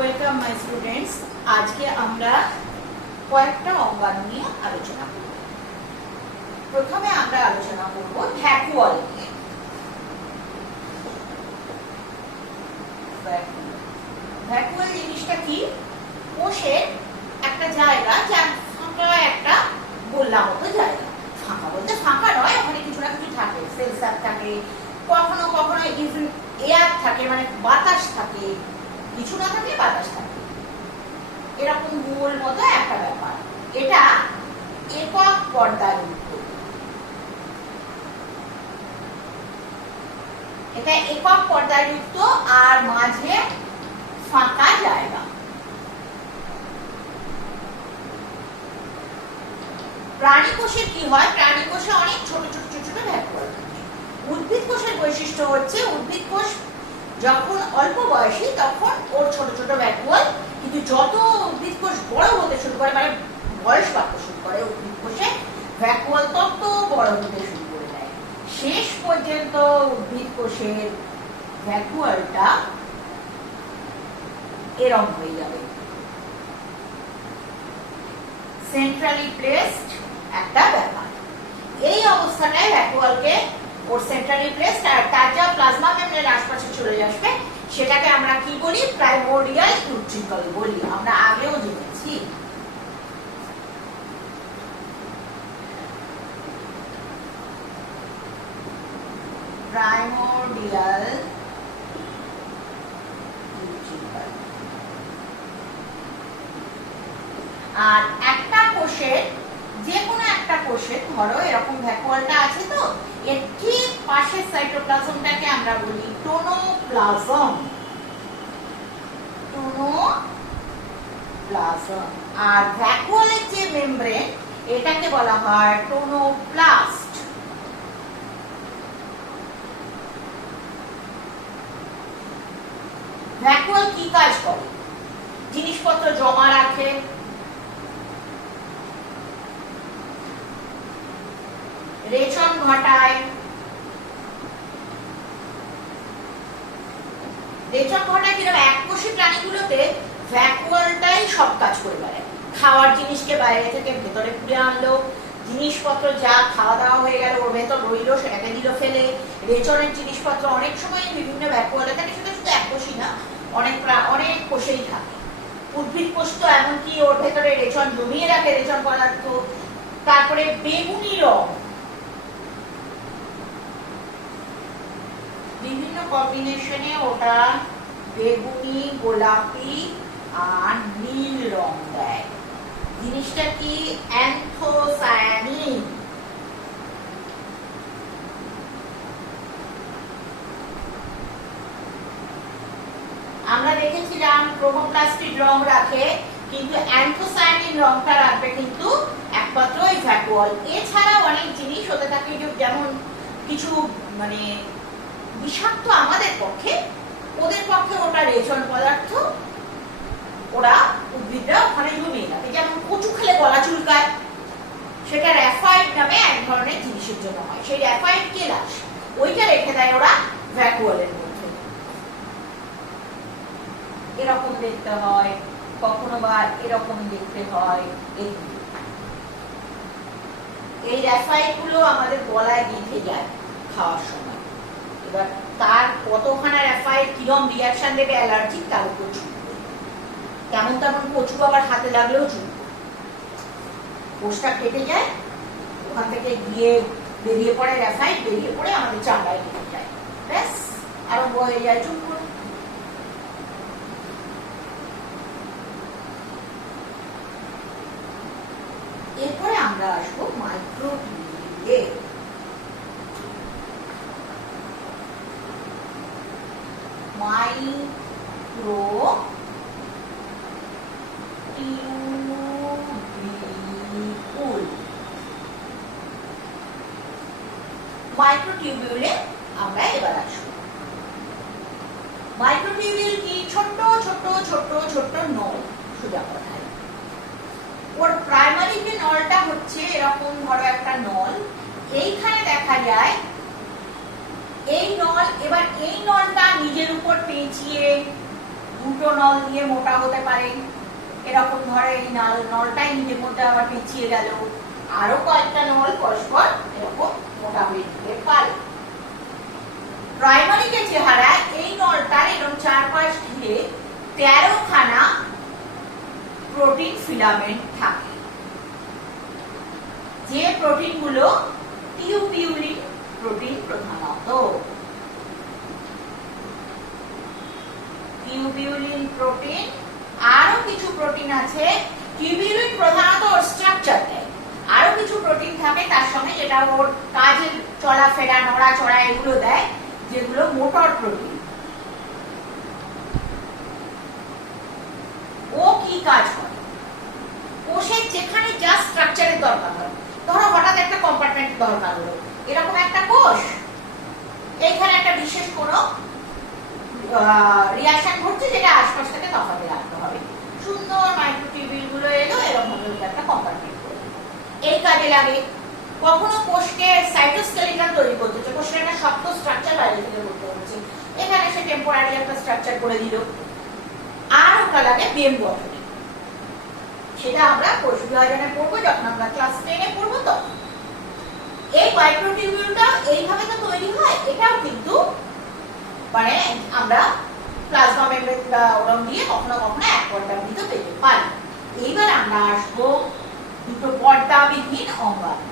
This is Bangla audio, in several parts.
Welcome my students. আজকে আমরা কয়েকটা অঙ্গাণু নিয়ে আলোচনা করব। প্রথমে আমরা আলোচনা করব ভ্যাকুয়াল নিয়ে। ভ্যাকুয়াল জিনিসটা কি? কোষের একটা জায়গা, যা ফাঁকা একটা গোল্লা মতো জায়গা। ফাঁকা বলতে ফাঁকা নয়, ওখানে কিছু না কিছু থাকে, সেন্সার থাকে, কখনো কখনো এয়ার থাকে, মানে বাতাস থাকে, কিছু না থাকে বাতাস থাকে, এরকম গোল মতো একটা ব্যাপার। এটা একক পর্দাযুক্ত, এটা একক পর্দাযুক্ত আর মাঝে ফাঁকা জায়গা। প্রাণী কোষে কি হয়? প্রাণী কোষে অনেক ছোট ছোট ছোট ছোট ভ্যাকুয়াল থাকে। উদ্ভিদ কোষের বৈশিষ্ট্য হচ্ছে উদ্ভিদ কোষ যখন অল্প বয়সী তখন ওর ছোট ছোট ভ্যাকুয়াল, কিন্তু যত উদ্ভিদ কোষ বড় হতে শুরু করে, মানে বয়স বাড়তে শুরু করে, উদ্ভিদ কোষে ভ্যাকুয়াল তত বড় হতে শুরু করে দেয়। শেষ পর্যন্ত উদ্ভিদ কোষের ভ্যাকুয়ালটা এরকম হয়ে যাবে, সেন্ট্রালি প্লেসড একটা ব্যাপার। এই অবস্থাটায় ভ্যাকুয়ালকে ওর সেন্ট্রালি প্লেসড, আর তার যা প্লাজমা মেমব্রেন আশপাশে চলে আসবে সেটাকে আমরা কি বলি? প্রাইমোর্ডিয়াল ইউট্রিকল বলি। আমরা আগেও জেনেছি। Primordial utricle. আর একটা কোষের, যে কোনো একটা কোষে ধরো এরকম ভ্যাকুয়ালটা আছে, তো এর ঠিক পাশের সাইটোপ্লাজমটাকে আমরা বলি টোনোপ্লাজম। টোনোপ্লাজম। আর ভ্যাকুয়ালের যে মেমব্রেন, এটাকে বলা হয় টোনোপ্লাস্ট। ভ্যাকুয়াল কি কাজ করে? জিনিসপত্র জমা রাখে, রেচন ঘটায়। রেচন ঘটায় কিরকম? এককোষী প্রাণীগুলোতে ভ্যাকুয়ালটাই সব কাজ করে বেড়ায়। খাওয়ার জিনিসকে বাইরে থেকে ভেতরে পুড়ে আনলো, জিনিসপত্র যা খাওয়া দাওয়া হয়ে গেল ওর ভেতর রইলো, সেটাকে দিল ফেলে। রেচনের জিনিসপত্র অনেক সময় বিভিন্ন ভ্যাকুয়ালে থাকে, সেটা শুধু এককোষী না, অনেক কোষেই থাকে। উদ্ভিদ কোষ তো এমনকি ওর ভেতরে রেচন জমিয়ে রাখে, রেচন পদার্থ। তারপরে বেগুনি রং, বিভিন্ন কম্বিনেশনে ওটা বেগুনি, গোলাপি আর নীল রং দেয়। জিনিসটা কি? অ্যান্থোসায়ানিন। আমরা দেখেছিলাম ক্রোমোপ্লাস্টিড রং রাখে, কিন্তু অ্যান্থোসায়ানিন রংটা রাখবে কিন্তু একমাত্র ওই ভ্যাকুয়াল। এছাড়া অনেক জিনিস হতে থাকে, যেমন কিছু মানে বিষাক্ত আমাদের পক্ষে, ওদের পক্ষে ওটা রেচন পদার্থ, ওরা উদ্ভিদরা ওখানে জমিয়ে রাখে। যেমন কচু খেলে গলা চুলকায়, সেটা র্যাফাইড নামে এক ধরনের জিনিসের জন্য হয়। সেই র্যাফাইড কেলাস ওইটা রেখে দেয় ওরা ভ্যাকুয়ালের মধ্যে। এরকম দেখতে হয়, কখনো বা এরকম দেখতে হয়। এই র্যাফাইড গুলো আমাদের গলায় গেঁথে যায় খাওয়ার সময়। এবার তার কতখানা র্যাফাইড কিরম রিয়াকশন দেবে অ্যালার্জি, তার উপর চুলবে। তেমন তেমন কচু আবার হাতে লাগলেও চুলবে, কোষটা কেটে যায়, ওখান থেকে গিয়ে বেরিয়ে পড়ে র্যাফাইড, বেরিয়ে পড়ে আমাদের চামড়ায় কেটে যায়, ব্যাস আরম্ভ হয়ে যায় চুল করে। এরপরে আমরা আসবো মাইক্রোটিউবিউলে। মাইক্রোটিউবিউলে আমরা এবার আসবো। মাইক্রোটিউবিউল কি? ছোট্ট ছোট্ট ছোট্ট ছোট্ট নল, সোজা কথায়। ওর প্রাইমারি যে নলটা হচ্ছে এরকম, ধরো একটা নল, এইখানে দেখা যায় এই নল। এবার এই নলটা নিজের উপর পেঁচিয়ে দুটো নল দিয়ে মোটা হতে পারে, এরকম ধরে এই নলটাই নিজের মধ্যে আবার পেঁচিয়ে গেল, আরো কয়েকটা নল পরস্পর এরকম মোটা হয়ে যেতে পারে। প্রাইমারিকে চেহারা এই নলটার এরকম চারপাশ ঘিরে 13 খানা প্রোটিন ফিলামেন্ট থাকে, যে প্রোটিন গুলো টিউবিউলিন প্রোটিন প্রধানত। টিউবিউলিন প্রোটিন, আরো কিছু প্রোটিন আছে। টিউবিউলিন প্রধানত ওর স্ট্রাকচার দেয়, আরো কিছু প্রোটিন থাকে তার সঙ্গে যেটা ওর কাজের চলাফেরা নড়াচড়া এগুলো দেয়, যেগুলো মোটর প্রোটিন। ও কি কাজ করে? কোষের যেখানে যা স্ট্রাকচারের দরকার হয়, ধরো হঠাৎ একটা কম্পার্টমেন্ট দরকার হলো, এরকম একটা কোষ, এইখানে একটা বিশেষ কোনো রিঅ্যাকশন ঘটছে যেটা আশপাশ থেকে তফাতে রাখতে হবে, সুন্দর মাইক্রোটিউবিউল গুলো এলো এরকম একটা কম্পার্টমেন্ট করে এই কাজে লাগে। কখনো কোষকে সাইটোস্কেলিটন তৈরি করতে হচ্ছে, কোষের একটা শক্ত স্ট্রাকচার বাইরে থেকে করতে হচ্ছে, এখানে সে টেম্পোরারি একটা স্ট্রাকচার করে দিল। আর ওটা লাগে বেম গঠনে, সেটা আমরা কোষ বিভাজনে পড়বো যখন আমরা ক্লাস 10 এ পড়বো। তো এই মাইক্রোটিউবিউলটা এইভাবে তো তৈরি হয়, এটাও কিন্তু মানে আমরা প্লাজমা মেমব্রেন বা ওরম দিয়ে কখনো কখনো এক পর্দাবিহীন পেতে পারি। এইবার আমরা আসবো দুটো পর্দাবিহীন অঙ্গাণু।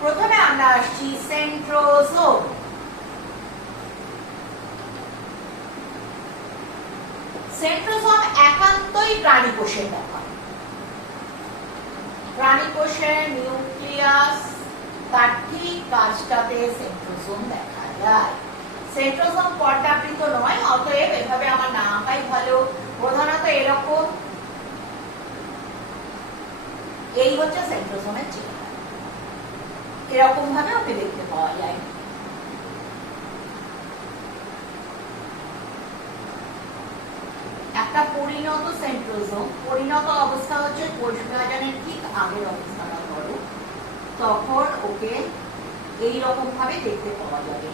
প্রথমে আমরা আসছি সেন্ট্রোজোম। সেন্ট্রোজোম একান্তই প্রাণী কোষের ব্যাপার। প্রাণী কোষের নিউক্লিয়াস তার ঠিক কাজটাতে সেন্ট্রোজোম দেখা যায়। সেন্ট্রোজোম পর্দাবৃত নয়, অতএব এভাবে আমার না আঁকাই ভালো। প্রধানত এরকম, এই হচ্ছে সেন্ট্রোজোমের চেহারা, এরকম ভাবে ওকে দেখতে পাওয়া যায়। একটা পরিণত সেন্ট্রোজোম, পরিণত অবস্থা হচ্ছে কোষ বিভাজনের ঠিক আগের অবস্থাটা ধরো, তখন ওকে এই রকম ভাবে দেখতে পাওয়া যাবে।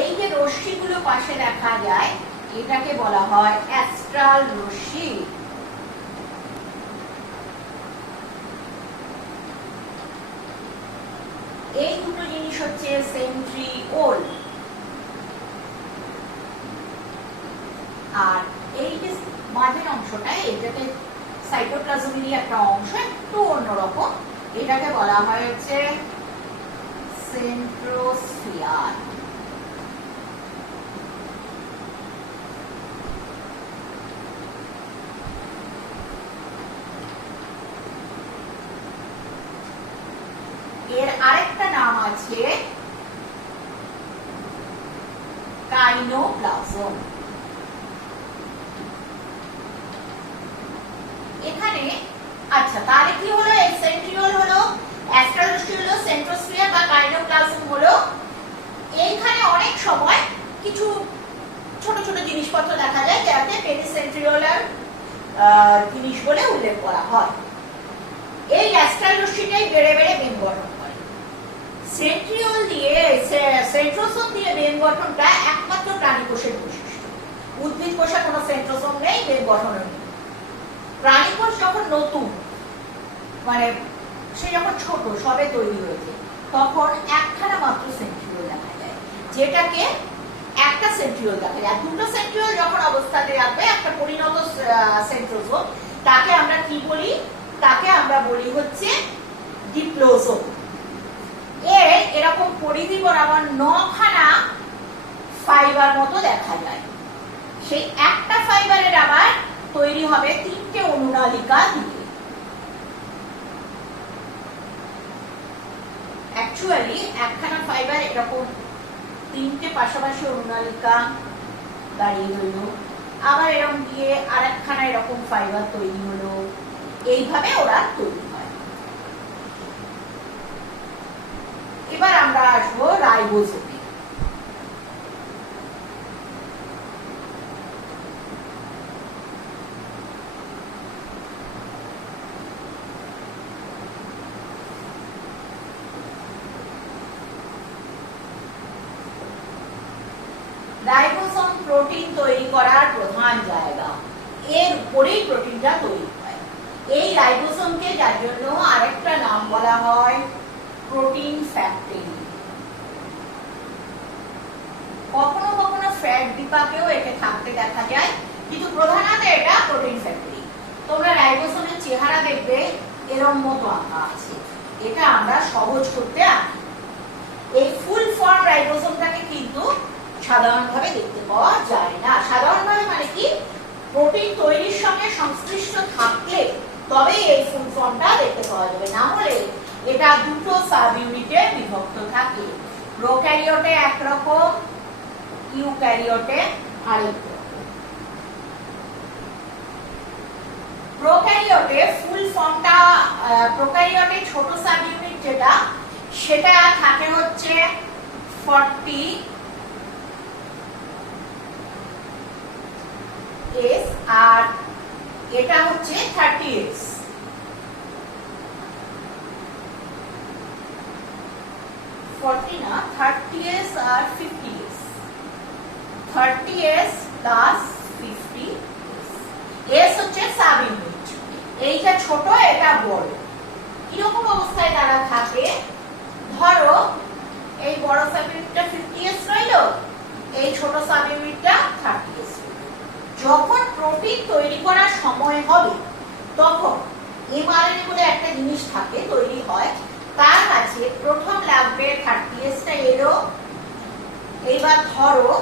এই যে রশ্মিগুলো পাশে দেখা যায়, এটাকে বলা হয় অ্যাস্ট্রাল রশ্মি। এই দুটো জিনিস হচ্ছে সেন্ট্রিওল। আর এই যে মাঝের অংশটা, এটাকে সাইটোপ্লাজমেরই একটা অংশ, একটু অন্যরকম, এটাকে বলা হয় হচ্ছে সেন্ট্রোস্ফিয়ার। এর আরেকটা নাম আছে কাইনোপ্লাজম। এখানে আচ্ছা, তাহলে কি হলো? এই সেন্ট্রিওল হলো, অ্যাস্ট্রাল রশ্মি হলো, সেন্ট্রোস্ফিয়ার বা কাইনোপ্লাজম হলো। এইখানে অনেক সময় কিছু ছোট ছোট জিনিসপত্র দেখা যায় যাতে পেরিসেন্ট্রিওলার জিনিস বলে উল্লেখ করা হয়। এই অ্যাস্ট্রাল রশ্মিটাই বেড়ে বেড়ে বেম গঠন করে। সেন্ট্রিওল দিয়ে, সেন্ট্রোসোম দিয়ে বেম গঠনটা একমাত্র প্রাণী কোষের বৈশিষ্ট্য। উদ্ভিদ কোষে কোনো সেন্ট্রোসোম নেই, বেম গঠন নেই। প্রাণী কোষ যখন নতুন, মানে সে যখন ছোট সবে তৈরি হয়েছে, তখন একখানা মাত্র সেন্ট্রিওল দেখা যায়, যেটাকে একটা সেন্ট্রিওল দেখা যায়। দুটো সেন্ট্রিওল যখন অবস্থাতে রাখবে একটা পরিণত সেন্ট্রোজোম, তাকে আমরা কি বলি? তাকে আমরা বলি হচ্ছে ডিপ্লোজোম। এর এরকম পরিধি বরাবর 9 খানা ফাইবার মতো দেখা যায়। সেই একটা ফাইবারের আবার তৈরি হবে 3টে অনুনালিকা দিয়ে। অ্যাকচুয়ালি একখানা ফাইবার এরকম 3টে পাশাপাশি অনুনালিকা দাঁড়িয়ে হইল, আবার এরকম দিয়ে আরেকখানা এরকম ফাইবার তৈরি হলো, এইভাবে ওরা তৈরি হয়। এবার আমরা আসবো রাইবোজোমে। প্রোটিন তৈরি করার প্রধান জায়গা, এর উপরেই প্রোটিনটা তৈরি হয়। এই রাইবোসোমকে যার জন্য আরেকটা নাম বলা হয় প্রোটিন ফ্যাক্টরি। কখনো কখনো ফ্যাট বিপাকেও একে থাকতে দেখা যায়, কিন্তু প্রধানত এটা প্রোটিন ফ্যাক্টরি। তোমরা রাইবোসোমের চেহারা দেখবে এরম মতো আঁকা আছে, এটা আমরা সহজ করতে আঁকি। এই ফুল ফর্ম রাইবোসোমটাকে কিন্তু সাধারণভাবে দেখতে পাওয়া যায় না। সাধারণভাবে মানে কি, প্রোটিন তৈরির সঙ্গে সংশ্লিষ্ট থাকলে তবেই এই ফুল ফর্মটা দেখতে পাওয়া যাবে, না হলে এটা দুটো সাব ইউনিটে বিভক্ত থাকে। প্রোক্যারিওটে একরকম, ইউক্যারিওটে আরেক রকম। প্রোক্যারিওটে ফুল ফর্মটা, প্রোক্যারিওটে ছোট সাব ইউনিট যেটা, সেটা থাকে হচ্ছে 40S আর এটা হচ্ছে 30S। 40 না, 30S আর 50S, 30S plus 50S। S হচ্ছে সাব ইউনিট, এইটা ছোট এটা বড়। কিরকম অবস্থায় তারা থাকে, ধরো এই বড় সাব ইউনিটটা 50S রইল, এই ছোট সাব ইউনিটটা 30S। যখন প্রোটিন তৈরি করার সময় হবে তখন এমআরএনএ বলে একটা জিনিস থাকে, তৈরি হয়, তার কাছে প্রথম লাগবে 30Sটা এলো। এইবার ধরো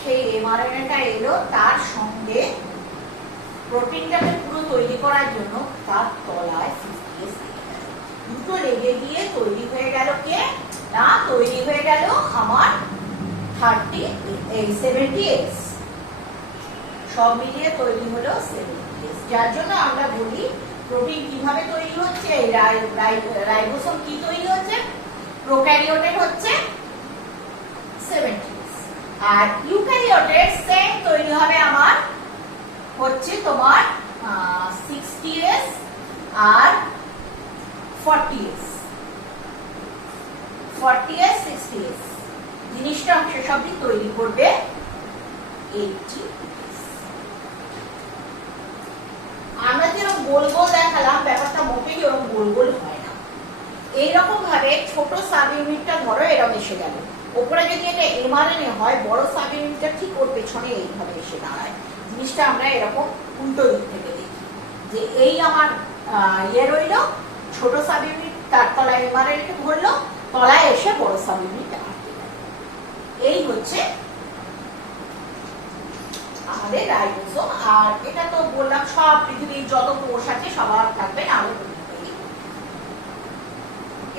সেই এমআরএনএটা এলো, তার সঙ্গে প্রোটিনটাকে পুরো তৈরি করার জন্য তার তলায় 50S দুটো লেগে গিয়ে তৈরি হয়ে গেল কে না, তৈরি হয়ে গেল আমার 70S। সব মিলিয়ে তৈরি হলো 70S। যার জন্য আমরা বলি প্রোটিন কিভাবে তৈরি হচ্ছে, রাইবোসোম কি তৈরি হচ্ছে, প্রোক্যারিওটের হচ্ছে 70S। আর ইউক্যারিওটের সেম তৈরি হবে আমার হচ্ছে তোমার 60S আর 40S। 40S 60S জিনিসটা সেসবই তৈরি করবে 80S। আমরা যেরকম গোল গোল দেখালাম, ব্যাপারটা মোটেই ওরকম গোল গোল হয় না। এইরকম ভাবে ছোট সাব ইউনিটটা ধরো এরকম এসে গেল, ওপরে যদি এটা এমআরএনএ হয়, বড় সাব ইউনিটটা ঠিক ওর পেছনে এইভাবে এসে দাঁড়ায়। জিনিসটা আমরা এরকম উল্টো দিক থেকে দেখি, যে এই আমার ইয়ে রইল, ছোট সাব ইউনিট তার তলায় এমআরএনএ ধরলো, তলায় এসে বড় সাব ইউনিট আটকে গেল। এই হচ্ছে আমাদের রাইবোসোম। আর এটা তো বললাম সব পৃথিবীর যত কোষ আছে সবার থাকবে, না হলে।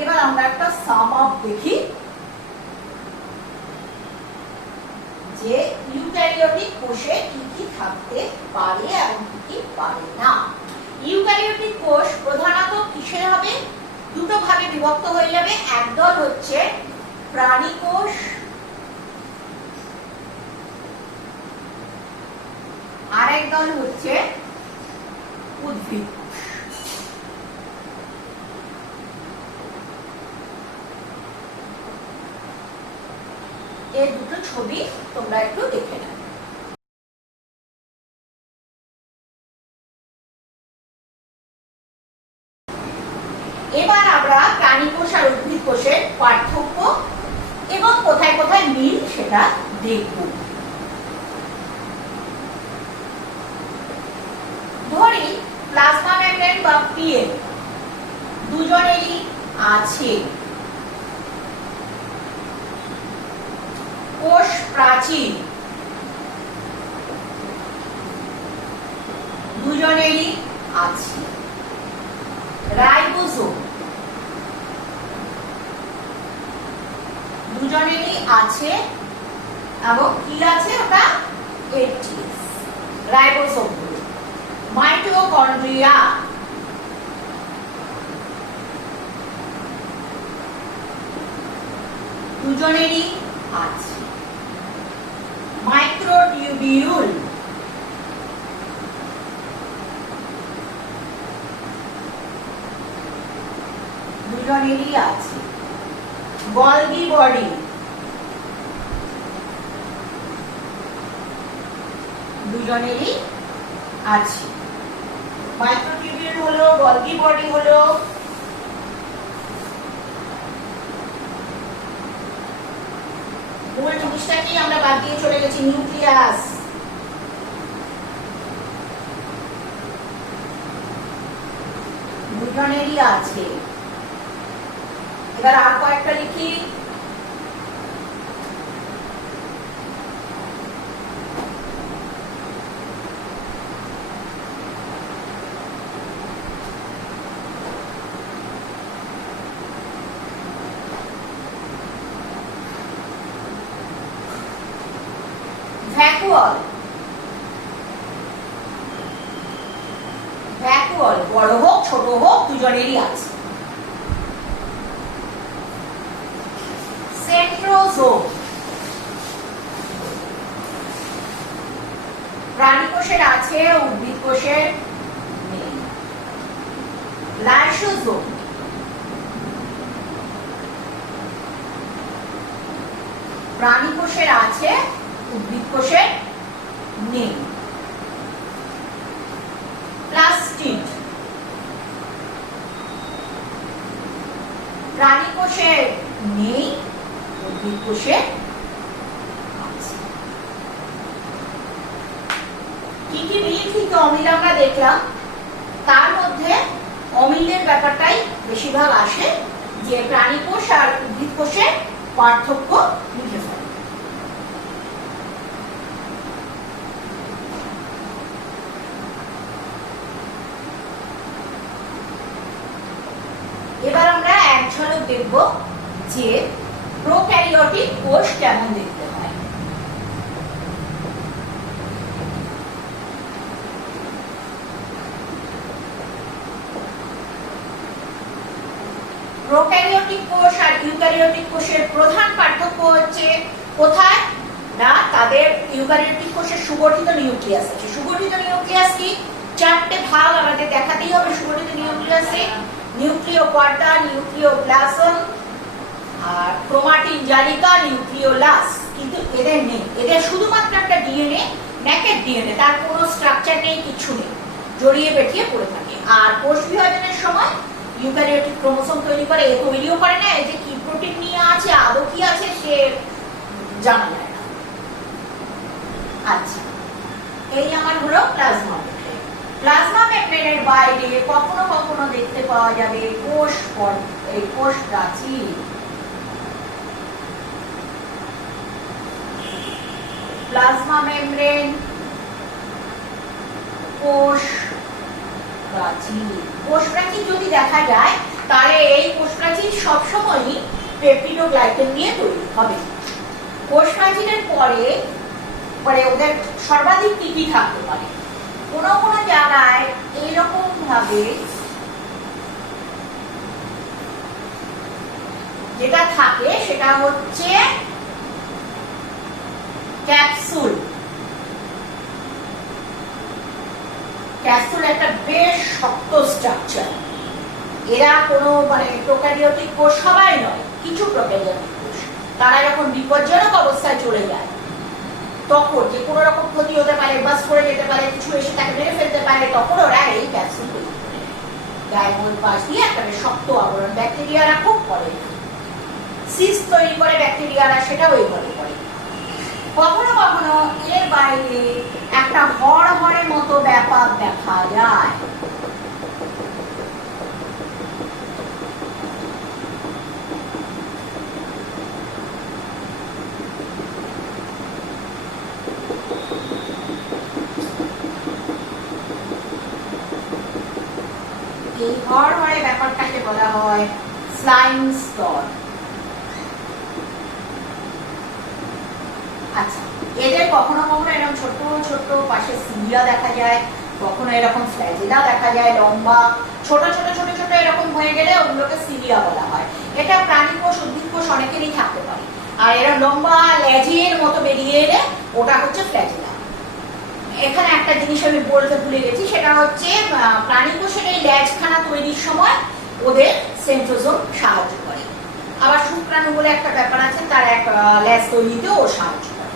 এবার আমরা একটা সাম আপ দেখি যে ইউক্যারিওটিক কোষে কি কি থাকতে পারে এবং কি কি পারে না। ইউক্যারিওটিক কোষ প্রধানত কিসের হবে, দুটো ভাগে বিভক্ত হয়ে যাবে। একদল হচ্ছে প্রাণী কোষ, আরেক দল হচ্ছে উদ্ভিদ কোষ। এই দুটো ছবি তোমরা একটু দেখে নাও। এবার আমরা প্রাণী কোষ আর উদ্ভিদ কোষের পার্থক্য এবং কোথায় কোথায় মিল সেটা দেখব। ধরি প্লাজমা মেমব্রেন বা পিএম দুজনেরই আছে। কোষ প্রাচীর দুজনেরই আছে। রাইবোসোম দুজনেরই আছে এবং কি আছে, ওটা 80S রাইবোসোম। মাইটোকন্ড্রিয়া দুজনেরই আছে। মাইক্রোটিউবিউল দুজনেরই আছে। গলগি বডি দুজনেরই আছে। মাইক্রোটিউবিউল হলো, গলগি বডি হলো, মূল জিনিসটাকেই আমরা বাদ দিয়ে চলে গেছি, নিউক্লিয়াস। দুজনেরই আছে। এবার আর কয়েকটা লিখি। ভ্যাকুয়াল, ভ্যাকুয়াল বড় হোক ছোট হোক দুজনেরই আছে। সেন্ট্রোজোম, প্রাণী কোষের আছে, উদ্ভিদ কোষের নেই। লাইসোজোম, প্রাণী কোষের আছে, উদ্ভিদ কোষের নেই। প্লাস্টিড, প্রাণী কোষের নেই, উদ্ভিদ কোষের আছে। কি কি মিল, কি কি অমিল আমরা দেখলাম। তার মধ্যে অমিলের ব্যাপারটাই বেশিরভাগ আসে, যে প্রাণী কোষ আর উদ্ভিদ কোষের পার্থক্য লিখে ফেলে। এবার আমরা এক ঝলক দেখব যে প্রোক্যারিওটিক কোষ কেমন দেখতে হয়। প্রোক্যারিওটিক কোষ আর ইউক্যারিওটিক কোষের প্রধান পার্থক্য হচ্ছে কোথায় না, তাদের ইউক্যারিওটিক কোষের সুগঠিত নিউক্লিয়াস আছে। সুগঠিত নিউক্লিয়াস কি, চারটে ভাগ আমাদের দেখাতেই হবে সুগঠিত নিউক্লিয়াসে। নিউক্লিওপর্দা, নিউক্লিওপ্লাজম আর ক্রোমাটিন জালিকা, নিউক্লিওলাস। কিন্তু এদের নেই, এদের শুধুমাত্র একটা ডিএনএ, ন্যাকেড ডিএনএ, তার কোনো স্ট্রাকচার নেই, কিছু নেই, জড়িয়ে বেঠিয়ে পড়ে থাকে। আর কোষ বিভাজনের সময় ইউক্যারিওটিক ক্রোমোসোম তৈরি করে, এ তৈরিও করে না, এই যে কি প্রোটিন নিয়ে আছে, আদৌ কি আছে সে জানা যায় না। আচ্ছা, এই আমার হলো প্লাজমা। প্লাজমা মেমব্রেনের বাইরে কখনো কখনো দেখতে পাওয়া যাবে কোষ এই কোষ প্রাচীর। প্লাজমা মেমব্রেন, কোষ প্রাচীর। কোষ প্রাচীর যদি দেখা যায় তাহলে এই কোষ প্রাচীর সবসময়ই পেপটিডোগ্লাইকেন দিয়ে তৈরি হবে। কোষ প্রাচীরের পরে ওদের সর্বাধিক কি কি থাকতে পারে, কোনো কোনো জায়গায় এইরকম ভাবে যেটা থাকে সেটা হচ্ছে ক্যাপসুল। ক্যাপসুল একটা বেশ শক্ত স্ট্রাকচার। এরা কোনো প্রোক্যারিওটিক কোষ সবাই নয়, কিছু প্রোক্যারিওটিক কোষ তারা যখন বিপজ্জনক অবস্থায় চলে যায় তখন যে কোনো রকম ক্ষতি হতে পারে, বাস করে যেতে পারে, কিছু এসে তাকে মেরে ফেলতে পারে, তখন ওরা এই ক্যাপসুল তৈরি করে। গায়ের পাশ দিয়ে একটা শক্ত আবরণ ব্যাকটেরিয়ারা খুব করে, সিস্ট তৈরি করে ব্যাকটেরিয়ারা, সেটাও এইভাবে করে। কখনো কখনো এর বাইরে একটা হড়হড়ের মতো ব্যাপার দেখা যায়। এই হড়হড়ে ব্যাপারটাকে বলা হয় স্লাইম স্তর। আচ্ছা, এদের কখনো কখনো এরকম ছোট ছোট পাশে সিলিয়া দেখা যায়, কখনো এরকম ফ্ল্যাজেলা দেখা যায়, লম্বা ছোট ছোট ছোট ছোট এরকম হয়ে গেলে ওগুলোকে সিলিয়া বলা হয়। এটা প্রাণী কোষ, উদ্ভিদ কোষ অনেকেরই থাকতে পারে। আর এরা লম্বা লেজের মতো বেরিয়ে এলে ওটা হচ্ছে ফ্ল্যাজেলা। এখানে একটা জিনিস আমি বলতে ভুলে গেছি, সেটা হচ্ছে প্রাণী কোষের এই লেজখানা তৈরির সময় ওদের সেন্ট্রোজোম সাহায্য করে। আবার শুক্রাণু বলে একটা ব্যাপার আছে, তার এক লেজ তৈরিতেও সাহায্য করে।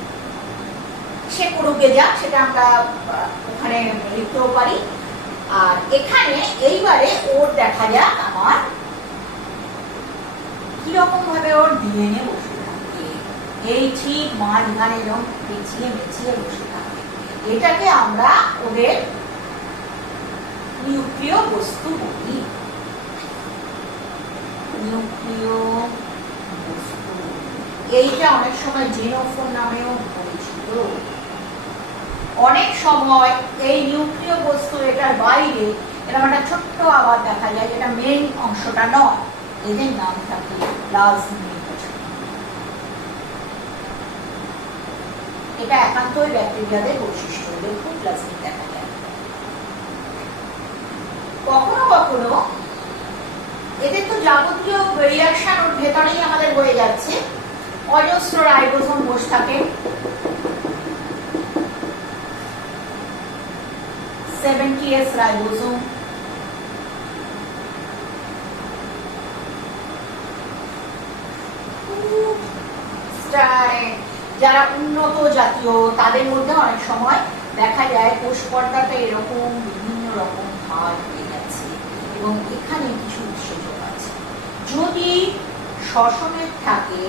সে করুকে যাক, সেটা আমরা ওখানে লিখতেও পারি। আর এখানে এইবারে ওর দেখা যাক আমার কিরকম ভাবে ওর ডিএনএ বসে থাকে। এই ঠিক মাঝখানে এরকম পেঁচিয়ে মেচিয়ে বসে থাকে। এটাকে আমরা ওদের নিউক্লিয় বস্তু বলি। নিউক্লিয় বস্তু এইটা অনেক সময় জেনোফোন নামেও পরিচিত। অনেক সময় এই নিউক্লিয় বস্তু এটার বাইরে এরকম একটা ছোট্ট আবার দেখা যায়, যেটা মেন অংশটা নয়, এদের নাম থাকে প্লাজমিড। এটা একান্তই ব্যাকটেরিয়াদের বৈশিষ্ট্য, দেখুন প্লাজমিড দেখা যায়। কখনো কখনো এদের তো যাবতীয় রিঅ্যাকশন ওর ভেতরেই আমাদের হয়ে যাচ্ছে। অজস্র রাইবোসোম বসে থাকে, 70S রাইবোসোম। যারা উন্নত জাতীয় তাদের মধ্যে অনেক সময় দেখা যায় কোষ পর্দাটা এরকম বিভিন্ন রকম ভাগ হয়ে গেছে এবং এখানে কিছু উৎসেচক আছে। যদি শ্বসনের থাকে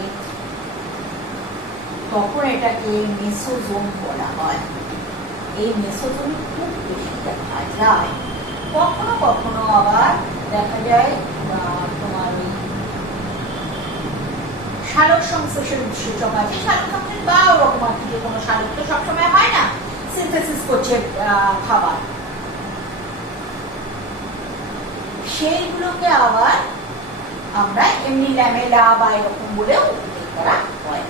তখন এটাকে মেসোজোম বলা হয়। এই মেসোজোম খুব বেশি দেখা যায়। কখনো কখনো আবার দেখা যায় তোমার ওই সালোক সংশ্লেষের উৎসেচক আছে। সালোক সংশ্লেষ বা ওরকম আর কি, কোনো সালোক তো সবসময় হয় না, সিনথেসিস করছে খাবার, সেইগুলোকে আবার আমরা এমনি ল্যামেলা বা এরকম বলেও উল্লেখ করা হয়।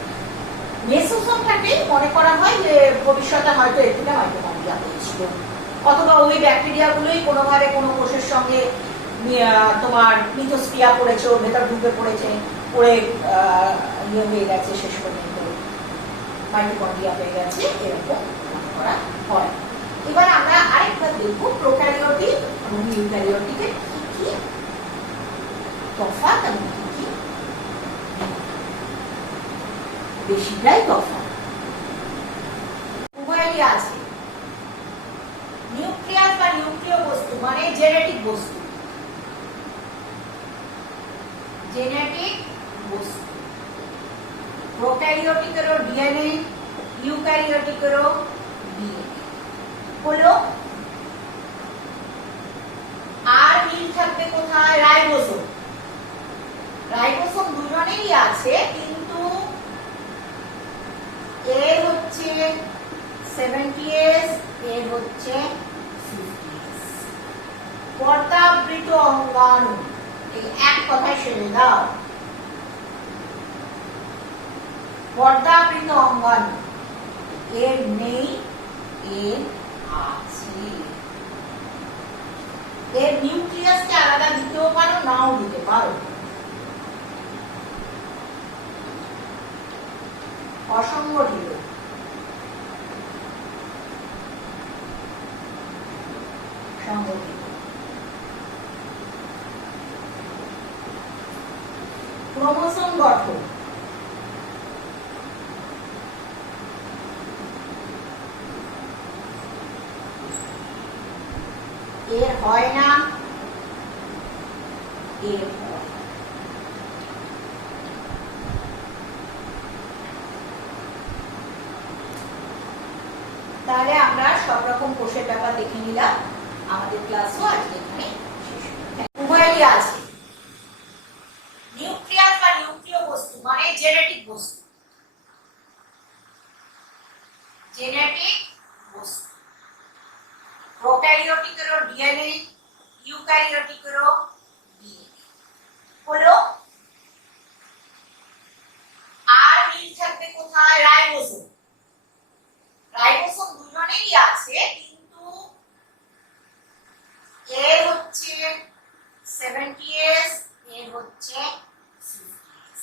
মেসোজোমটাকে মনে করা হয় যে ভবিষ্যতে হয়তো এর থেকে মাইটোকন্ড্রিয়া হয়েছিল, অথবা ওই ব্যাকটেরিয়াগুলোই কোনোভাবে কোনো কোষের সঙ্গে তোমার মিথস্ক্রিয়া করেছে, ওর ভেতর ঢুকে পড়েছে, পড়ে ইয়ে হয়ে গেছে, শেষ পর্যন্ত মাইটোকন্ড্রিয়া হয়ে গেছে, এরকম মনে করা হয়। এবার আমরা আরেকবার দেখবো প্রোক্যারিওটিক এবং ইউক্যারিওটিকের কি কি তফাৎ এবং কি কি বেশিটাই তফাৎ। উভয়ই আছে। নিউক্লিয়াস বা নিউক্লিয় বস্তু মানে জেনেটিক বস্তু, জেনেটিক বস্তু। প্রোক্যারিওটিকেরও ডিএনএ, ইউক্যারিওটিকেরও ডিএনএ হলো। আর মিল থাকবে কোথায়? রাইবোসোম। রাইবোসোম দুজনেরই আছে, কিন্তু এর হচ্ছে 70S, এর হচ্ছে 50S। পর্দাবৃত অঙ্গাণু, এই এক কথায় সেরে দাও। পর্দাবৃত অঙ্গাণু এর নেই, এর আছে। এর নিউক্লিয়াসকে আলাদা দিতেও পারো, নাও দিতে পারো। অসংগঠিত, সংগঠিত। ক্রোমোসোম গঠন, এর হয় না, এর হয়। তাহলে আমরা সব রকম কোষের ব্যাপার দেখে নিলাম। আমাদের ক্লাসও আজকে এখানে শেষ। উভয়ই আছে। নিউক্লিয়াস বা নিউক্লিয় বস্তু মানে জেনেটিক বস্তু, জেনেটিক বস্তু। প্রোক্যারিওটিকেরও ডিএনএ, ইউক্যারিওটিকেরও ডিএনএ হলো। আর মিল থাকবে কোথায়? রাইবোসোম। রাইবোসোম দুজনেরই আছে, কিন্তু এর হচ্ছে 70S, এর হচ্ছে 50S।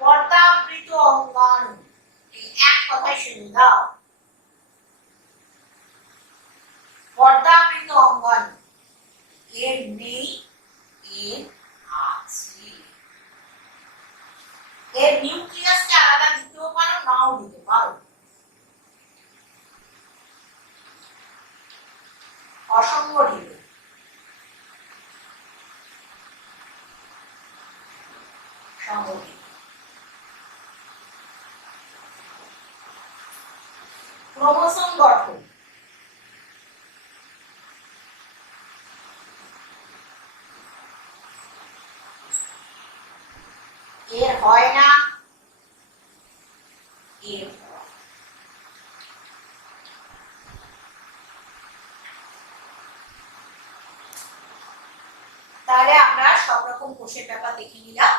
পর্দাবৃত অঙ্গাণু, এই এক কথায় শুনে দাও। পর্দাবৃত অঙ্গাণু এর নেই, এর আছে। এর নিউক্লিয়াসকে আলাদা দিতেও পারো, নাও দিতে পারো। সংগঠিত। ক্রোমোসোম গঠন। এর হয় না, এর হয়। তাহলে আমরা সব রকম কোষের ব্যাপার দেখে নিলাম।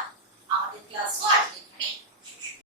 আমাদের ক্লাসও আজকে এখানে